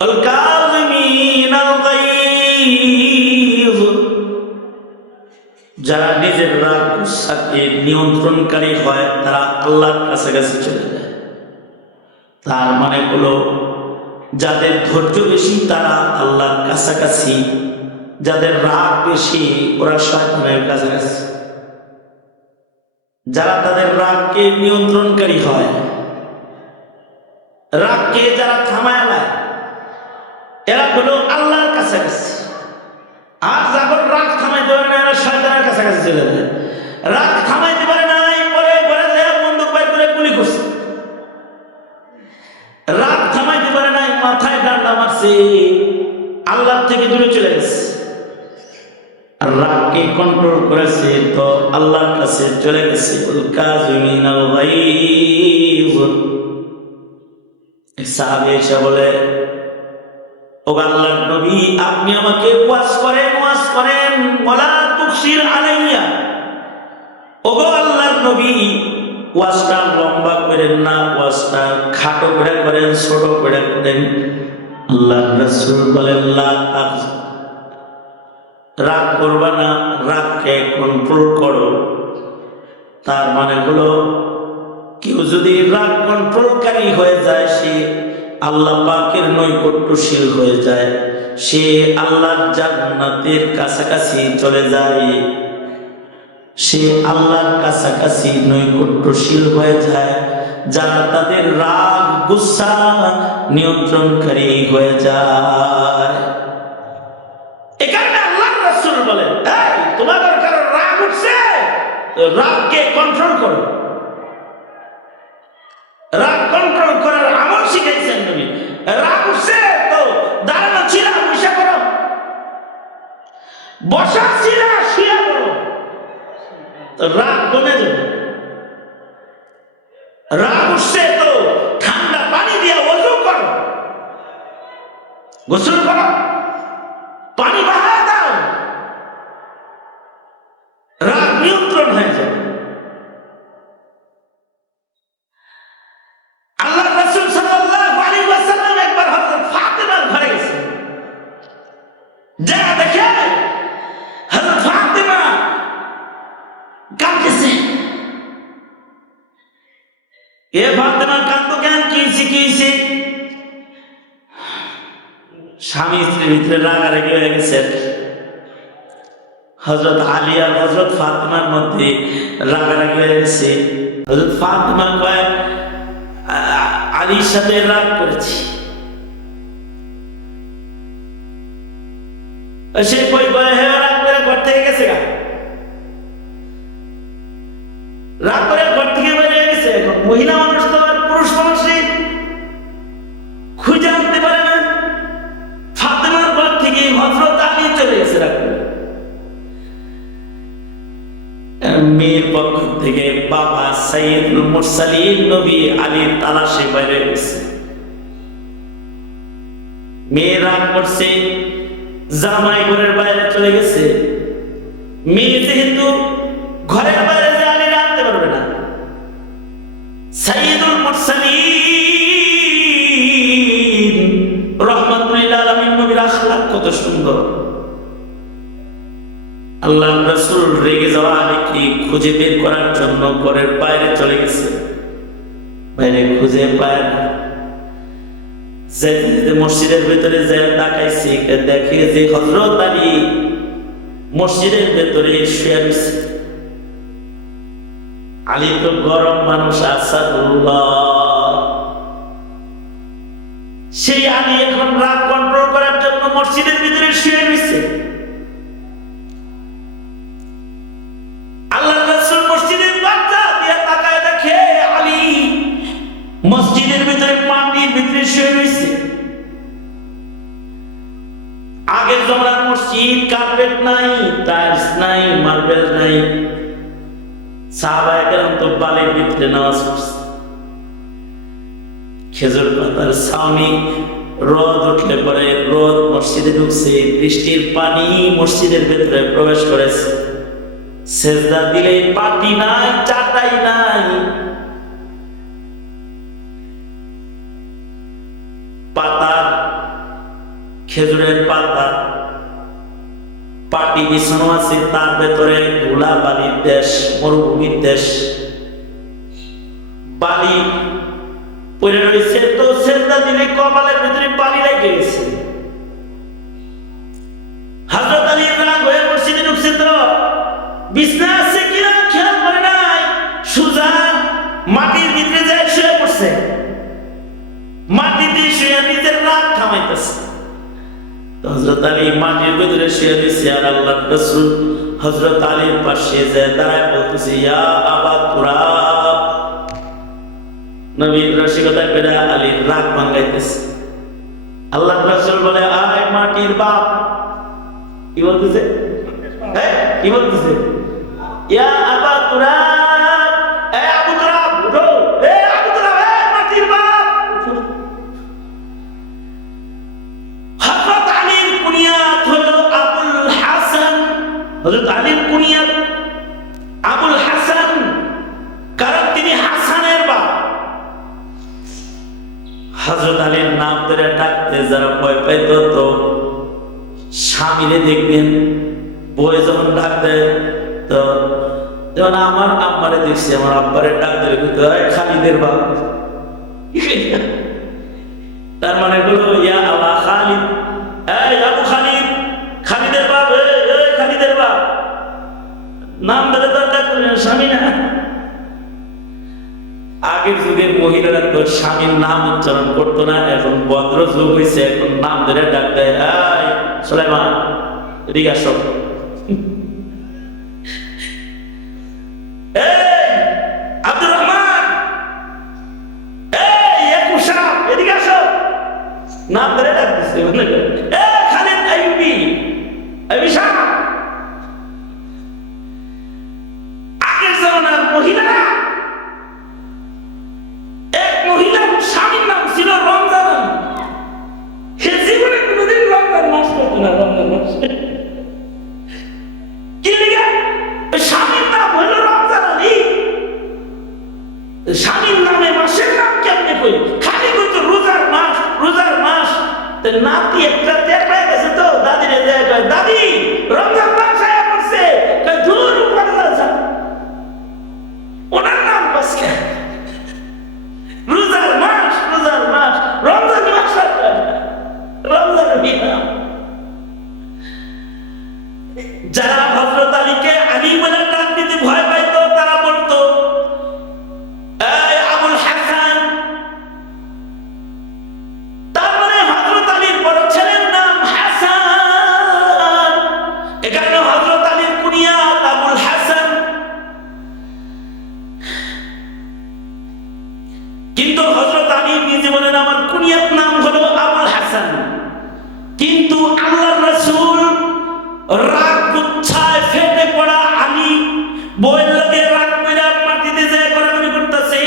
আল কাযিমিনাল গায়য, যারা নিজের রাগ গুসাকে নিয়ন্ত্রণকারী হয় তারা আল্লাহর কাছাকাছি চলে যায়। তার মানে হলো যাদের ধৈর্য বেশি তারা আল্লাহর কাছাকাছি, যাদের রাগ বেশি ওরা শয়তানের কাছাকাছি। যারা তাদের রাগকে নিয়ন্ত্রণকারী হয়, রাগকে যারা থামায় নেয়, এরা হলো আল্লাহর কাছাকাছি। আর যখন রাগ থামাইতে পারে না এরা শয়তানের কাছাকাছি চলে যায়। রাগ থামাইতে পারে না পরে পরে যায় বন্দুক বাইর করে গুলি করছে। রাগ থামাইতে পারে নাই মাথায় ডান্ডা মারছে, আল্লাহ থেকে দূরে চলে গেছে। আর রাগকে কন্ট্রোল করেছে তো আল্লাহর কাছে চলে গেছে। আল কাযিমিনাল গায়য। সাহাবী এসে বলে, ও আল্লাহর নবী আপনি আমাকে ওয়াজ করেন ওয়ালা তুকসির আলাইয়া। ওগো আল্লাহর নবী ওয়াজটা লম্বা করেন না, ওয়াজটা খাটো করে করেন, ছোট করে করেন। আল্লাহর রাসূল বলেন, লা তাকজ, রাগ করবা না, রাগকে কন্ট্রোল করো। তার মানে হলো কেউ যদি রাগ কন্ট্রোলকারী হয়ে যায় সে আল্লাহ পাকের নৈকট্যশীল হয়ে যায়, সে আল্লাহর জান্নাতের কাছাকাছি চলে যায়, সে আল্লাহর কাছাকাছি নৈকট্যশীল হয়ে যায়। যারা তাদের রাগ গুসা নিয়ন্ত্রণকারী হয়ে যায়। এখানে আল্লাহর রাসূল বলেন, এই তোমাদের কারো রাগ উঠছে, রাগকে কন্ট্রোল করো। রাগ কন্ট্রোল করার আমল শিখাইছেন নবী। রাগ উঠছে তো দাঁড়ানো ছিল বসে করো, বসা ছিল শুয়ে করো, রাগ কমে যাবে। রাগ উঠছে তো ঠান্ডা পানি দিয়ে ওযু করো, গোসল করো, পানি বাহায় দাও, রাগ নিয়ন্ত্রণ হয়ে যাবে। আল্লাহর রাসূল সাল্লাল্লাহু আলাইহি ওয়াসাল্লাম একবার হযরত ফাতেমার ঘরে গেছেন। যা দেখে হযরত ফাতেমা কাঁদতেছে। এ ফাতেমা কাঁদতো কেন? কি শিখিয়েছে? স্বামী স্ত্রীর ভিতরে রাগারাগি হয়ে গেছে। হযরত আলী আর হযরত ফাতেমার মধ্যে রাগারাগি হয়ে গেছে। হযরত ফাতেমা কয়, আলীর সাথে রাগ করেছি। সে কই বলে, হ্যাঁ রাগ করে ঘর থেকে গেছে গা, রাগ করে ঘর থেকে বেরিয়ে গেছে। মহিলা মানুষ তো আর পুরুষ মানুষই খুঁজে আনতে পারে না। ফাতেমার ঘর থেকে হযরত আলী চলে গেছে রাগ করে। মেয়ের পক্ষ থেকে বাবা সাইয়্যিদুল মুরসালিন নবী আলীর তালাশে বাইরে গেছে। মেয়ে রাগ করছে, জামাই ঘরের বাইরে চলে গেছে। মেয়ে যেহেতু ঘরের বাইরে যে আলী রাখতে পারবে না, সাইয়্যিদুল মুরসালিন রাহমাতুল লিল আলামিন নবীর আখলাক কত সুন্দর। আল্লাহর রাসূল রেগে যাওয়া আলীকে খুঁজে বের করার জন্য ঘরের বাইরে চলে গেছে। বাইরে খুঁজে পায় না। যেতে মসজিদের ভিতরে যায় তাকাইছে, দেখে যে হযরত আলী মসজিদের ভিতরে শুয়ে আছে। আলী তো গরম মানুষ, আসাদুল্লাহ। সেই আলী এখন রাগ কন্ট্রোল করার জন্য মসজিদের ভিতরে শুয়ে রয়েছে। আল্লাহর রাসূল মসজিদের দরজা দিয়ে তাকায় দেখে আলী মসজিদের ভিতরে পানির ভিতরে শুয়ে রয়েছে। আগের জমানার মসজিদ, কার্পেট নাই, টাইলস নাই, মার্বেল নাই। সাহাবায়ে কেরাম তো বালির ভিতরে নামাজ পড়ছে। খেজুর পাতার ছাউনি, রোদ উঠলে পরে রোদ মসজিদে ঢুকছে, বৃষ্টির পানি মসজিদের ভিতরে প্রবেশ করেছে। সেজদা দিলে পাটি নাই, চাটাই নাই, পাতার খেজুরের পাতা, পাটি বিছানো আছে, তার ভেতরে ধুলা বালির দেশ, মরুভূমির দেশ, বালি পড়ে রয়েছে। তো সেজদা দিলে কপালের ভিতরে বালি লেগে গেছে। হযরত আলী রাগ হয়ে মসজিদে ঢুকছে, তো বিছনা আছে কিনা খেয়াল করে নাই, সুজা মাটির ভিতরে যায় শুয়ে পড়ছে। মাটিতে শুয়ে নিজের রাগ থামাইতেছে। হযরত আলী মাটির ভিতরে শুয়ে দিয়েছে, আর আল্লাহর রাসূল হযরত আলীর পাশে যায় দাঁড়ায় বলতেছে, ইয়া আবা তুরাব। নবীর রসিকতা করে আলীর রাগ ভাঙাইতেছে। আল্লাহর রাসূল বলে, আয় মাটির বাপ। কি বলতেছে? কি বলতেছে? ইয়া আবা তুরাব, এ আবু তুরাব উঠো, এ আবু তুরাব, এ মাটির বাপ। হযরত আলীর কুনিয়াত হলো আবুল হাসান। হযরত আলীর কুনিয়াত আবুল হাসান, কারণ তিনি হাসানের বাপ। হযরত আলীর নাম ধরে ডাকতে যারা ভয় পাইত, তো স্বামীরে দেখবেন বই যখন ডাক দেয়, তো যেমন আমার আব্বারে দেখছি, আমার আব্বারে ডাক দেয় খালিদের বাপ। তার মানে হলো ইয়া আবা খালিদ, এই আবু খালিদ, খালিদের বাপ, এই খালিদের বাপ। নাম ধরে তো ডাক করলেন, স্বামী না। আগের যুগের মহিলারা তো স্বামীর নাম উচ্চারণ করতো না, এখন ভদ্র যুগ হয়েছে, এখন নাম ধরে ডাক দেয়, এই সুলাইমান এদিকে আসো, এই আব্দুর রহমান, এই একুশা এদিকে আসো, নাম ধরে ডাক দিচ্ছে। এই খালিদ আইয়ুবী, আইয়ুবী শাহ। আগের জামানার মহিলারা, এক মহিলার স্বামীর নাম ছিল রমজান। সে জীবনে কোনোদিন রমজান মাস করতো না। রমজান মাস কি লিখা? স্বামীর নাম হলো রমজান আলী। স্বামীর নামে মাসের নাম কেমনে কই? খালি কইতো রোজার মাস, রোজার মাস। নাতি একটা টের পেয়ে গেছে, তো দাদিরে যায় কয়, দাদি রমজান মাস আয়া পড়ছে। কয় দূর পাল্লা যা, ওনার নাম পাসকে রোজার মাস, রোজার মাস, রমজান মাস, রমজান বিনা। যারা হযরত আলীকে আলী বলে ডাক দিতে ভয় পাইত, তারা বলতো, এই আবুল হাসান। তার মানে হযরত আলীর বড় ছেলের নাম হাসান, এখানে হযরত আলীর কুনিয়াত আবুল হাসান। কিন্তু হযরত আলী নিজে বলেন, আমার কুনিয়াত নাম হলো আবুল হাসান। কিন্তু আল্লাহর রাসূল রাগ গুচ্ছায় ফেটে পড়া আলী বইয়ের লগে রাগ কইরা মাটিতে যায় গড়াগড়ি করতেছে,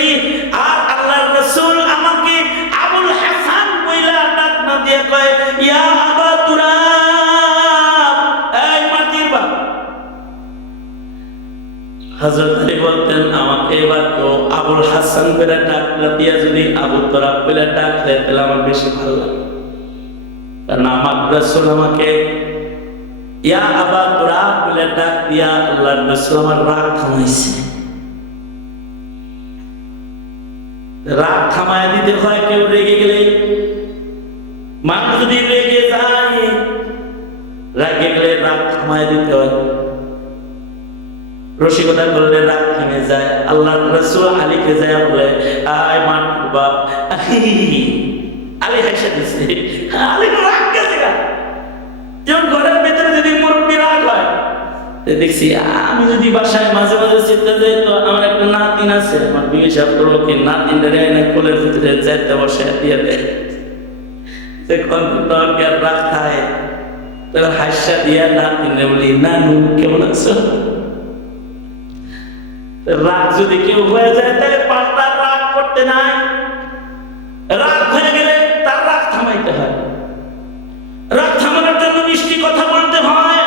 আর আল্লাহর রাসূল আমাকে আবুল হাসান কইলা ডাক না দিয়ে কয়, ইয়া আবা তুরাব, এই মাটির বাপ। হযরত আলী বলতেন, আমাকে এবার তো আবুল হাসান বলে ডাক দিয়া যদি আবু তুরাব বলে ডাক দেয়, তাহলে আমার বেশি ভালো লাগে। কারণ আমার রাসূল আমাকে ইয়া আবা তুরাব বলে ডাক দিয়া আল্লাহর রাসূল আমার রাগ থামাইছে। রাগ থামায় দিতে হয়। কেউ রেগে গেলে, মানুষ যদি রেগে যায়, রাগে গেলে রাগ থামায় দিতে হয়। রসিকতা করলে রাগ থেমে যায়। আল্লাহর রাসূল আলীকে যায় বলে, আয় মান বাপ। আলী হাসে দিচ্ছে, আলী রাগ গেছে গা। যেমন ঘরের ভেতরে যদি মুরব্বী রাগ হয়, দেখছি আমি যদি বাসায় মাঝে মাঝে চিন্তা যাই, তো আমার একটা নাতিন আছে, আমার বিয়ে সাহেব করলো কি, নাতিন কোলের ভিতরে যাইতে বসে দিয়ে দেয়, সে কন্ট্রোল রাগ খায়, হাসা দিয়া নাতিন বলি, নানু কেমন আছো। রাগ যদি কেউ হয়ে যায়, তাহলে পাল্টা রাগ করতে নাই। রাগ হয়ে গেলে তার রাগ থামাইতে হয়। রাগ থামানোর জন্য মিষ্টি কথা বলতে হয়।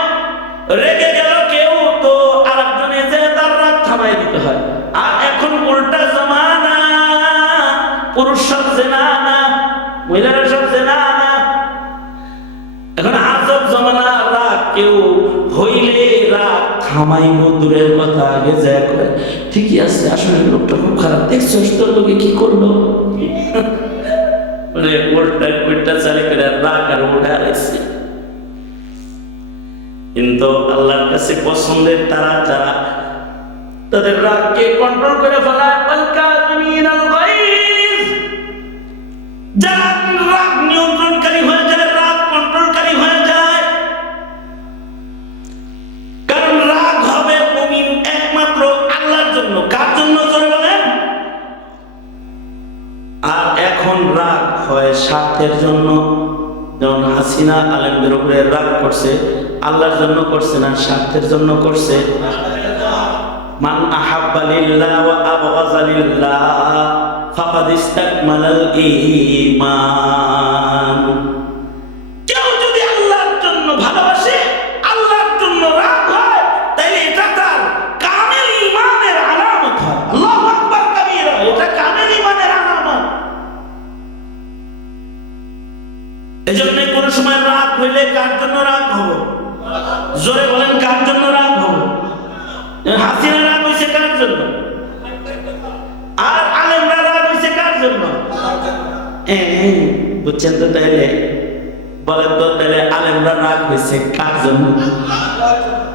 রেগে গেল কেউ, তো আরেকজনে যে তার রাগ থামাই দিতে হয়। আর এখন উল্টা জমানা, পুরুষ সব জেনা না, মহিলারা সব জেনা না। থামাইব দূরের কথা, আগে যায় করে ঠিকই আছে, আসলে লোকটা খুব খারাপ, দেখছো তোর লোকে কি করলো, মানে ওইটা চালে করে রাগ আর ওটা হারাইছে। কিন্তু আল্লাহর কাছে পছন্দের তারা যারা তাদের রাগকে কন্ট্রোল করে ফেলায়, যারা রাগ নিয়ন্ত্রণকারী হয়ে যায়, রাগ কন্ট্রোলকারী হয়ে যায়। কারণ রাগ হবে মুমিন একমাত্র আল্লাহর জন্য। কার জন্য জোরে বলেন? আর এখন রাগ হয় স্বার্থের জন্য। যেমন হাসিনা আলেমদের উপরে রাগ করছে, আল্লাহর জন্য করছে না, স্বার্থের জন্য করছে। মান আহাব্বা লিল্লাহ ওয়া আবগাযা লিল্লাহ ফাকাদ ইসতাকমালাল ঈমান। কেউ যদি আল্লাহর জন্য ভালোবাসে, আল্লাহর জন্য রাগ হয়, তাহলে এটা তার কামেল ঈমানের আলামত হয়। আল্লাহু আকবার কাবীরা, এটা কামেল ঈমানের আলামত। এজন্য কোন সময় রাগ হইলে কার জন্য রাগ হবে? জোরে বলেন, কার জন্য রাগ হবে? হাসিনা রাগ হইছে কার জন্য? আর আলেমরা রাগ হইছে কার জন্য? বুঝছেন তো? তাইলে বলেন তো, তাইলে আলেমরা রাগ হইছে কার জন্য?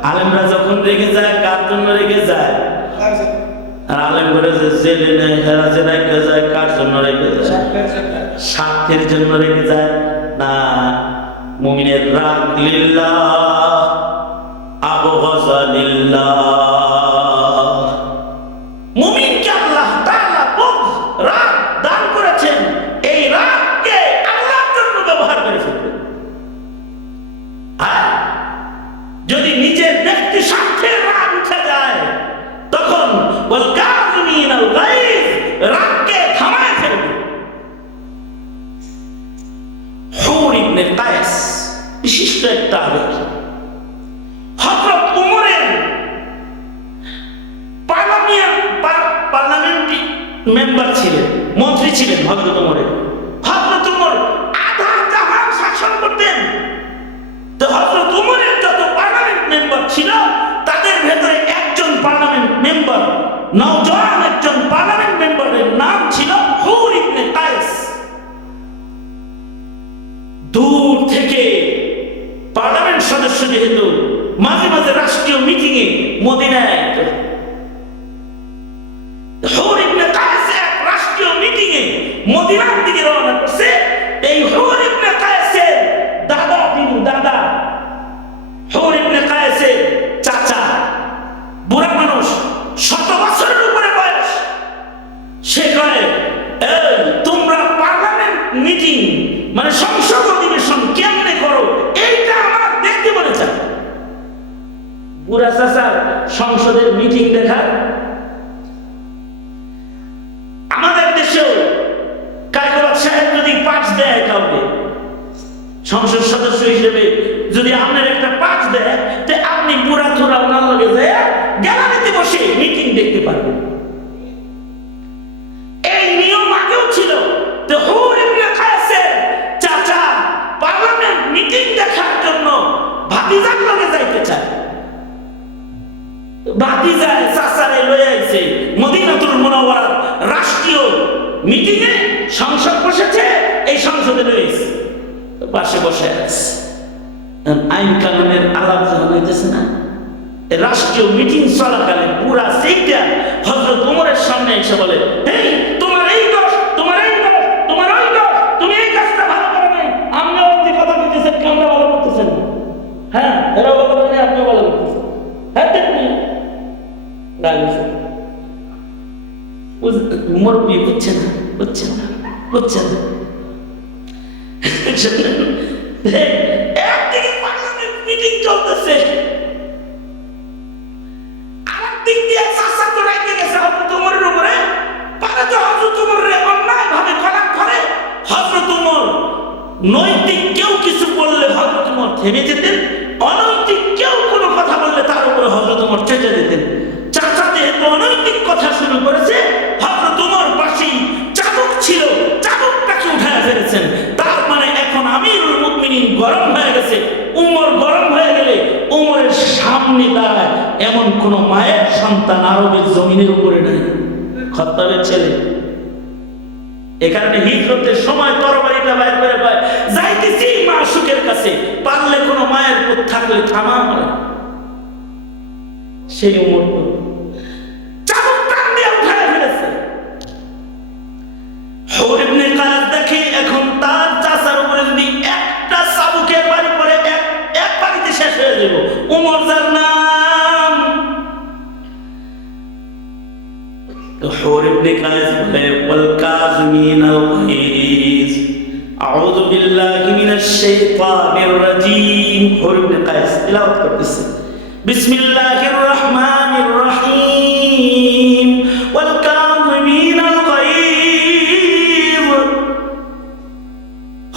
আলেমরা যখন রেগে যায়, কার জন্য রেগে যায়? আর আলেমরা যে জেলে নেয়, হেরা যে রেগে যায়, কার জন্য রেগে যায়? স্বার্থের জন্য রেগে যায় না। মুমিনের রাগ লিল্লাহ আবগাযা লিল্লাহ। মুমিনকে আল্লাহ তাআলা রাগ দান করেছেন, এই রাগকে আল্লাহর জন্য ব্যবহার করে ফেলবেন। আর যদি নিজের ব্যক্তি স্বার্থের রাগ উঠে যায়, তখন ওয়াল কাযিমিনাল গায়জ, রাগকে থামায় ফেলবে। হুর ইবনে কায়েস বিশিষ্ট একটা ব্যক্তি, হযরত উমরের পার্লামেন্টারি মেম্বার ছিলেন, মন্ত্রী ছিলেন হযরত উমরের। হযরত উমর আধা জাহান শাসন করতেন। তো হযরত উমরের যত পার্লামেন্ট মেম্বার ছিল, তাদের ভেতরে একজন পার্লামেন্ট মেম্বার, নওজোয়ান একজন পার্লামেন্ট মেম্বারের নাম ছিল হুর ইবনে কায়েস। দূর থেকে পার্লামেন্ট সদস্য যেহেতু, মাঝে মাঝে রাষ্ট্রীয় মিটিং এ মদিনায় হুর ইবনে কায়েস এক রাষ্ট্রীয় মিটিং এ মদিনার দিকে রওনা করছে। এই হুর ইবনে কায়েসের দাদা, তিনি দাদা, হুর ইবনে কায়েসের চাচা, বুড়া মানুষ, 100 বছরের উপরে বয়স। সে কয়, এই তোমরা পার্লামেন্ট মিটিং মানে সংসদ অধিবেশন কেমনে করো, এইটা আমার দেখতে মনে চায়। বুড়া চাচা সংসদের মিটিং দেখা। আমাদের দেশেও কায়কোবাদ সাহেব যদি পাঁচ দেয় কাউকে সংসদ সদস্য হিসেবে, যদি আপনার একটা পাঁচ দেয়, তো আপনি বুড়া থোড়া ওনার লগে যায় গ্যালারিতে বসে মিটিং দেখতে পারবেন। এই নিয়ম আগেও ছিল। তো হুর ইবনে কায়েসের চাচা পার্লামেন্ট মিটিং দেখার জন্য ভাতিজার লগে যাইতে চায়। ভাতিজায় চাচারে লয়ে আইছে মদিনাতুল মুনাওয়ারার রাষ্ট্রীয় মিটিং এ, সংসদ বসেছে, এই সংসদে রয়েছে, পাশে বসে আছে। আইন কানুনের আলাপ যখন হইতেছে না, রাষ্ট্রীয় মিটিং চলাকালে পুরা সেইটা হযরত উমরের সামনে এসে বলে, এই তোমার এই দোষ, তোমার এই দোষ, তোমার ওই দোষ, তুমি এই কাজটা ভালো করো নাই। আপনি অতি কথা বলতেছেন, কেমন ভালো করতেছেন? হ্যাঁ, এরা ভালো করে নাই, আপনি ভালো করতেছেন। হ্যাঁ ঠিক নেই, উমর বুঝছে না, বুঝছে না, বুঝছে না। একদিকে পার্লামেন্ট মিটিং চলতেছে, আরেকদিক দিয়ে চাচা তো রাইতে গেছে হযরত উমরের উপরে। পারে তো হযরত উমরের অন্যায় ভাবে কলঙ্ক করে। হযরত উমর নৈতিক কেউ কিছু বললে হযরত উমর থেমে যেতেন, অনৈতিক কেউ কোনো কথা বললে তার উপরে হযরত উমর চেঁচে দিতেন। চাচা যেহেতু অনৈতিক কথা শুরু করেছে, হযরত উমর পাশেই চাবুক ছিল, চাবুকটাকে উঠায় ফেলেছেন। তার মানে এখন আমিরুল মুমিনিন গরম হয়ে গেছে। উমর গরম হয়ে গেলে উমরের সামনে দাঁড়ায় এমন কোন মায়ের সন্তান আরবের জমিনের উপরে নাই, খাত্তাবের ছেলে। এ কারণে হিজরতের সময় তরবারিটা বাইর করে কয়, যাইতেছি মাশুকের কাছে, পারলে কোন মায়ের পুত থাকলে থামা হয়। সেই মুহূর্ত চাবুক টান দিয়ে উঠায় ফেলেছে। হুর ইবনে কায়েস দেখে এখন তার চাচার উপরে যদি একটা চাবুকের বাড়ি পড়ে এক বাড়িতে শেষ হয়ে যাব। উমর যার নাম, হুর ইবনে কায়েস বলে, ওয়াল কাযিমিনাল গায়জ, আউযু বিল্লাহি মিনাশ শাইতানির রাজীম। হুর ইবনে কায়েস তিলাওয়াত করতেছে, বিসমিল্লাহির রহমানির রহিম, ওয়াল কাযিমিনাল গায়জ।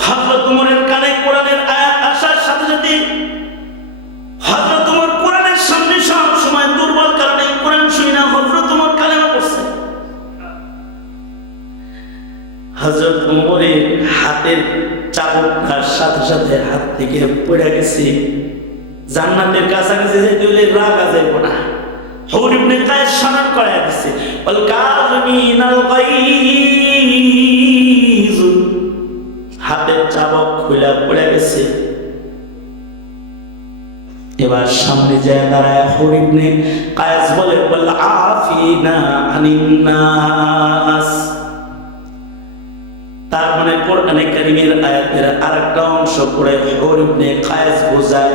হযরত ওমরের কানে কোরআনের আয়াত আসার সাথে সাথে হযরত ওমর কোরআনের সামনে সব সময় দুর্বল কারণে কোরআন শুনে না, হযরত ওমর কালেমা পড়ছে। হযরত ওমরের হাতের চাবুকটার সাথে সাথে হাত থেকে পড়ে গেছে। জান্নাতের কাছাকাছি যেতে হলে রাগা যাইব না। হুর ইবনে কায়েস স্মরণ করায় দিছে, ওয়াল কাযিমিনাল গায়জ। হাতের চাবুক খুলে পড়ে গেছে। এবার সামনে যায় দাঁড়ায় হুর ইবনে কায়েস বলে, ওয়াল আফিনা আনিন নাস। তার মানে কোরআনে কারীমের আয়াতের আরেকটা অংশ পড়ে হুর ইবনে কায়েস বোঝায়,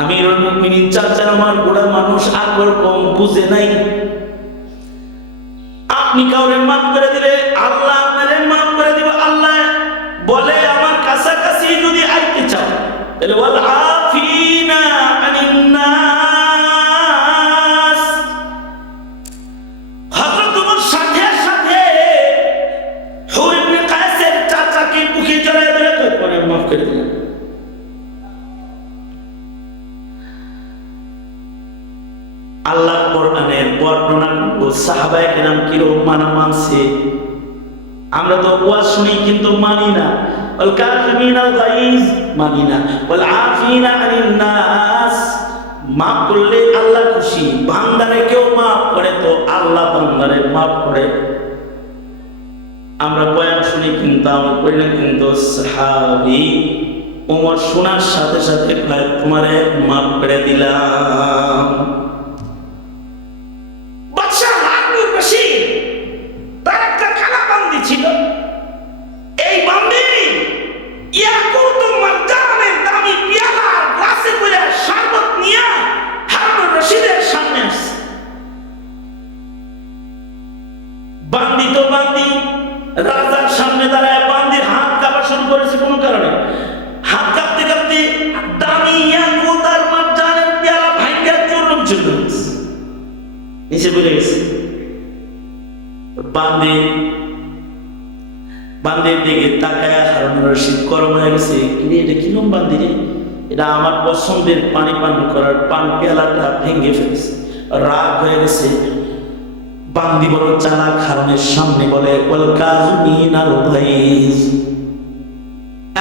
আমিরুল মুমিনিন চাচা আমার বুড়া মানুষ, আকল কম, বুঝে নাই। আপনি কাউরে মাফ করে দিলে আল্লাহ আপনারে মাফ করে দিব। আল্লাহ বলে আমার কাছাকাছি যদি আইতে চাও তাহলে ওয়াল আফিনা আনিন নাস। হযরত ওমর সাথে সাথে হুর ইবনে কায়েসের চাচাকে বুকে জড়ায় ধরে কয়, মাফ করে দিলাম। আল্লাহর কোরআনের বর্ণনা করব সাহাবায়ে কেরাম কিরকম মানছে। আমরা তো ওয়াজ শুনি কিন্তু মানি না। ওয়াল কাযিমিনাল গায়জ মানি না, ওয়াল আফিনা আনিন নাস। মাফ করলে আল্লাহ খুশি। বান্দারে কেউ মাফ করে তো আল্লাহ বান্দারে মাফ করে। আমরা বয়ান শুনি কিন্তু আমরা করি না। কিন্তু সাহাবী ওমর শোনার সাথে সাথে কয়, তোমারে মাফ করে দিলাম। তার একটা খালা বান্দি ছিল। এই বান্দি ইয়াকুত মারজানের দামি পেয়ালা গ্লাসে করে শরবত নিয়ে হারুন রশিদের সামনে আসছে। বান্দি তো বান্দি, রাজার সামনে দাঁড়ায় বান্দির হাত কাঁপা শুরু করেছে কোন কারণে। হাত কাঁপতে কাঁপতে দামি ইয়াকুত আর মারজানের পেয়ালা ভাঙ্গা চূর্ণ চলে গেছে, নিচে পড়ে গেছে। বান্দির দিকে তাকায় হারুন রশিদ গরম হয়ে গেছে, এটা কিরম বান্দি রে, এটা আমার পছন্দের পানি পান করার পান পেয়ালাটা ভেঙে ফেলেছে। রাগ হয়ে গেছে। বান্দি বড় চালাক, হারুনের সামনে বলে, ওয়াল কাযিমিনাল গায়জ।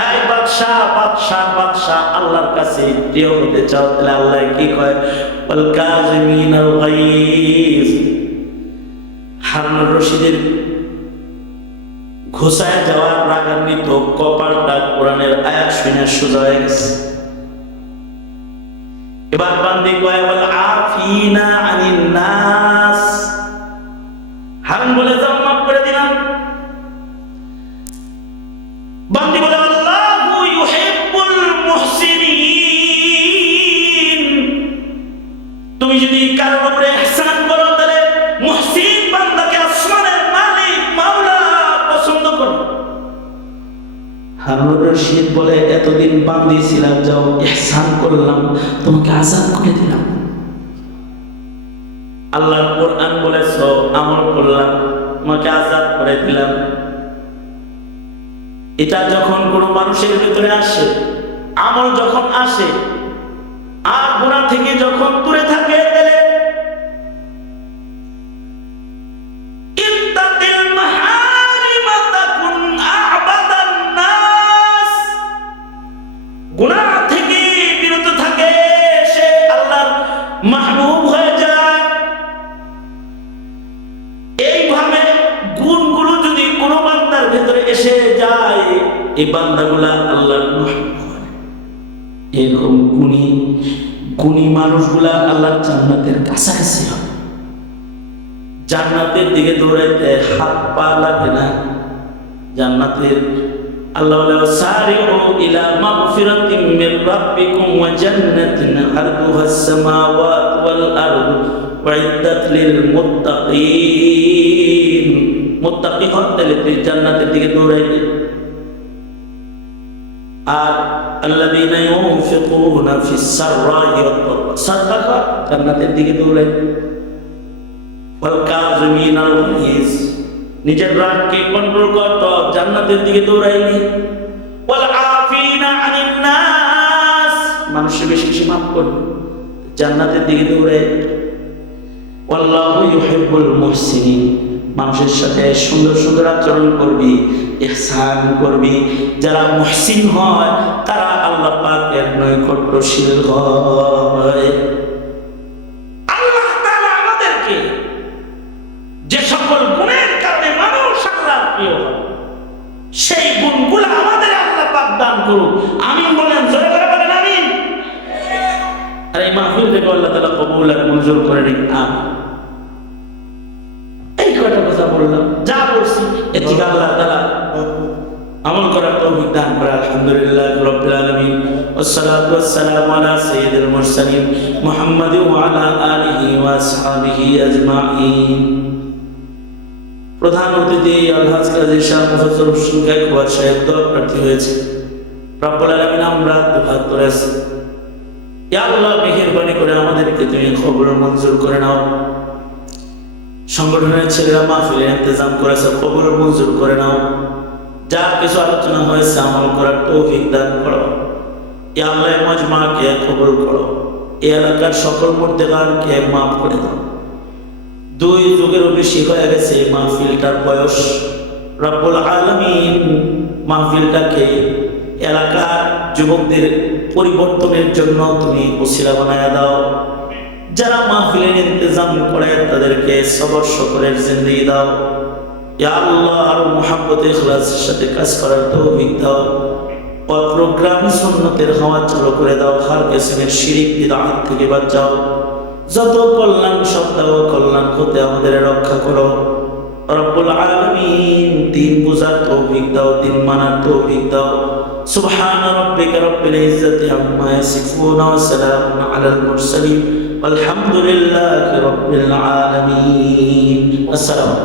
এই বাদশা বাদশা বাদশা, আল্লাহর কাছে প্রিয় হতে চাও তাহলে আল্লাহ কি কয়, ওয়াল কাযিমিনাল গায়জ। হারুন রশিদের ঘোষায় যাওয়ার রাগান্বিত কপালটা কোরআনের আয়াত শুনে সোজা হয়ে গেছে। এবার বান্দি কয়, ওয়াল আফিনা আনিন নাস। হারুন বলে, যাও মাফ করে দিলাম। বান্দি বলে, আল্লাহু ইউহিব্বুল মুহসিনিন। তুমি যদি কারোর উপরে ইহসান করো তাহলে মুহসিন বান্দাকে আসমানের মালিক মাওলা পছন্দ করো। হারুন রশিদ বলে, এতদিন বান্দি ছিলাম, যাও ইহসান করলাম, তোমাকে আজাদ করে দিলাম। আল্লাহর কোরআন বলেছো, আমল করলাম, তোমাকে আজাদ করে দিলাম। এটা যখন কোন মানুষের ভিতরে আসে, আমল যখন আসে আর গুনাহ থেকে যখন দূরে থাকে, তাহলে ইত্তাকিল মাহারিমা তাকুন আ'বাদান নাস। গুনাহ থেকে বিরত থাকে, সে আল্লাহর মাহবুব এই বান্দাগুলা আল্লাহর মহব্বত করে। এরকম গুণী মানুষগুলা আল্লাহর জান্নাতের কাছাকাছি হয়। জান্নাতের দিকে দৌড়াইতে হাত পা লাগে না। জান্নাতের আল্লাহ বলে সারিউ ইলা মাগফিরাতিন মির রাব্বিকুম ওয়া জান্নাতিন আরদুহাস সামাওয়াতু ওয়াল আরদু উইদ্দাত লিল মুত্তাকিন। মুত্তাকি হতে তুই জান্নাতের দিকে দৌড়াইবি। আর আল্লাযীনা ইউনফিকুনা ফিস সাররাই ওয়াদ দাররা, সাদকা জান্নাতের দিকে দৌড়াইবি। ওয়াল কাযিমিনাল গায়জ, নিজের রাগকে কন্ট্রোল করত, জান্নাতের দিকে দৌড়াইবি। ওয়াল আফিনা আনিন নাস, মানুষের বেশি বেশি মাফ করবি, জান্নাতের দিকে দৌড়াইবি। ওয়াল্লাহু ইউহিব্বুল মুহসিনিন, মানুষের সাথে সুন্দর সুন্দর আচরণ করবি, ইহসান করবি। যারা মুহসিন হয় তারা আল্লাহ পাকের নৈকট্যশীল হয়। আল্লাহ তাআলা আমাদেরকে যে সকল গুণের কারণে মানুষ আল্লাহর প্রিয় হয়, সেই গুণগুলো আমাদের আল্লাহ পাক দান করুন। আমিন বলেন, জোরে করে বলেন আমিন। আর এই মাহফিল থেকে আল্লাহ তাআলা কবুল আর মঞ্জুর করে নিন, আমিন। এই কয়টা কথা বললাম, যা বলছি এতে আল্লাহ তাআলা আমল করার তৌফিক দান করে। আলহামদুলিল্লাহ রাব্বিল আলামিন, ওয়াসসালাতু ওয়াসসালামু আলা সাইয়্যিদিল মুরসালিন মুহাম্মাদিন ওয়া আলা আলিহি ওয়া আসহাবিহি আজমাইন। প্রধান অতিথি আলহাজ কাজী শাহ মুফাজ্জল হোসেন গায়কওয়ার সাহেব দোয়া প্রার্থী হয়েছে। রব্বুল আলামিন আমরা দুহাত করেছি, ইয়া আল্লাহ মেহেরবানি করে আমাদেরকে তুমি কবুল মঞ্জুর করে নাও। সংগঠনের ছেলেরা মাহফিলের ইন্তজাম করেছে, কবুল মঞ্জুর করে নাও। যা কিছু আলোচনা হয়েছে আমল করার তৌফিক দান করো। ইয়া আল্লাহ মজমাকে কবুল করো, এই এলাকার সকল মুর্দেগারকে মাফ করে দাও। 2 যুগেরও বেশি হয়ে গেছে মাহফিলটার বয়স। রব্বুল আলামিন মাহফিলটাকে এলাকার যুবকদের পরিবর্তনের জন্য তুমি ওসিলা বানায়া দাও। যারা মাহফিলের ইন্তজাম করে তাদেরকে সবর শুকরের জিন্দেগি দাও। ইয়া আল্লাহ আর মুহাব্বতে ইখলাসের সাথে কাজ করার তৌফিক দাও। প্রোগ্রাম সুন্নতের হাওয়া চালু করে দাও। হার কিসমের শিরিক বিদআত থেকে বাঁচাও। যত কল্যাণ সব দাও, কল্যাণ হতে আমাদের রক্ষা করো। রব্বুল আলামিন দিন বুঝার তৌফিক দাও, দিন মানার তৌফিক দাও। সুবহান রাব্বিকা রাব্বিল ইজ্জাতি আম্মা ইয়াসিফুন ওয়া সালামুন আলাল মুরসালিন ওয়ালহামদুলিল্লাহি রাব্বিল আলামিন। আসসালামু